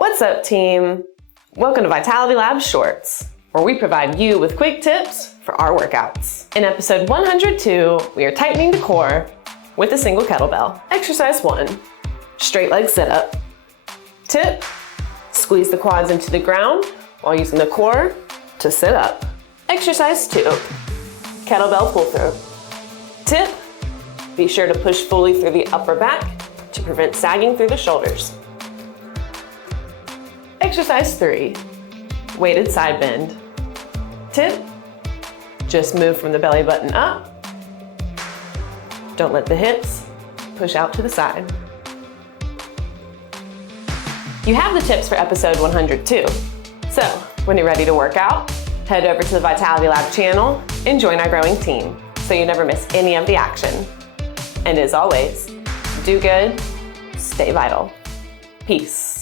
What's up, team? Welcome to Vitality Lab Shorts, where we provide you with quick tips for our workouts. In episode 102, we are tightening the core with a single kettlebell. Exercise 1, straight leg sit-up. Tip, squeeze the quads into the ground while using the core to sit up. Exercise 2, kettlebell pull-through. Tip, be sure to push fully through the upper back to prevent sagging through the shoulders. Exercise 3, weighted side bend. Tip, just move from the belly button up. Don't let the hips push out to the side. You have the tips for episode 102. So, when you're ready to work out, head over to the Vitality Lab channel and join our growing team so you never miss any of the action. And as always, do good, stay vital. Peace.